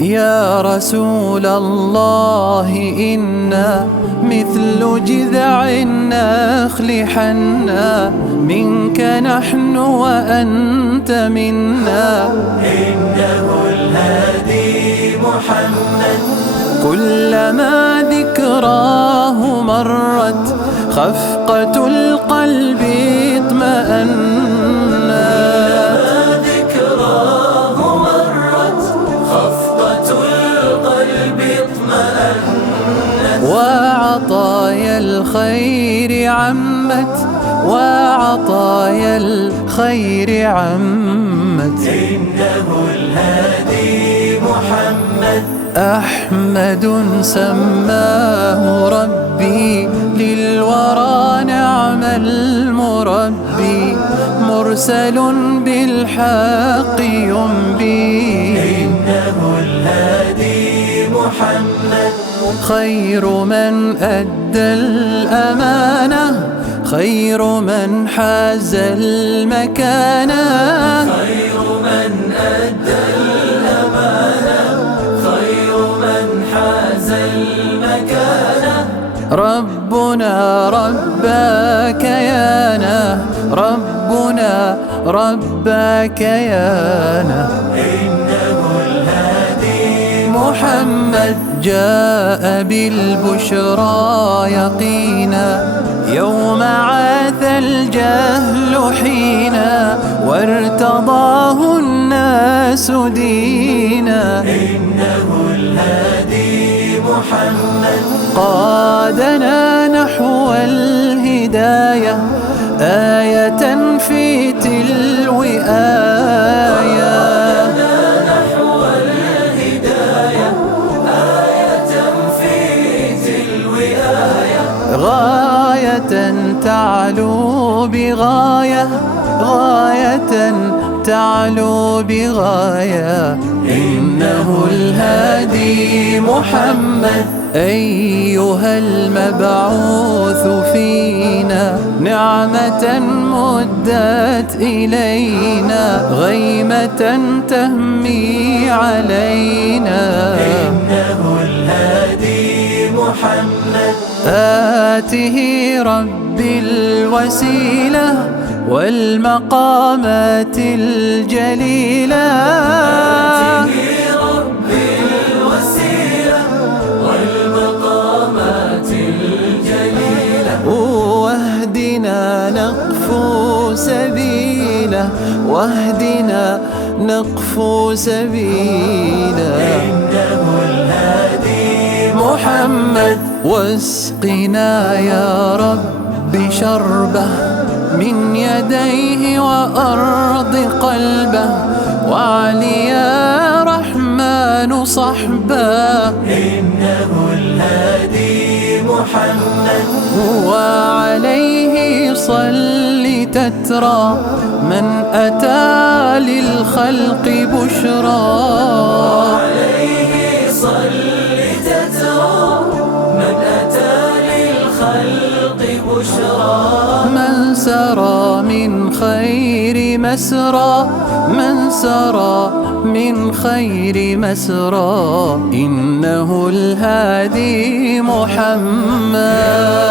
يا رسول الله إنا مثل جذع النخل حنا، منك نحن وأنت منا. إنه الهادي محمد، كلما ذكراه مرت خفقة القلب اطمأنا. وعطايا الخير عمت، وعطايا الخير عمت. إنه الهادي محمد، أحمد سماه ربي للورى نعم المربي، مرسل بالحق ينبي. إنه الهادي محمد، خير من أدى الأمانة، خير من حاز المكانة. خير من أدى الأمانة، خير من حاز المكانة. ربنا ربى كيانه، ربنا ربى كيانه. إنه الهادي محمد جاء بالبشرى يقينا، يوم عاث الجهل حينا، وارتضاه الناس دينا. إنه الهادي محمد، قادنا نحو الهداية، آية في تلو آية. غاية تعلو بغاية، غاية تعلو بغاية. إنه الهادي محمد، أيها المبعوث فينا، نعمة مدت إلينا، غيمة تهمي علينا. إنه الهادي محمد، آته ربي الوسيلة والمقامات الجليلة. آته ربي الوسيلة والمقامات الجليلة. واهدنا نقفو سبيله، واهدنا نقفو سبيله. إنه الهادي محمد، واسقنا يا رب شربه من يديه وأرض قلبه، وعلي يا رحمن صحبه. إنه الهادي محمد، وعليه صل تترى من أتى للخلق بشرى. عليه صل تترى من أتى للخلق بشرى. من سرى من خير مسرى، من سرى من خير مسرى. إنه الهادي محمد.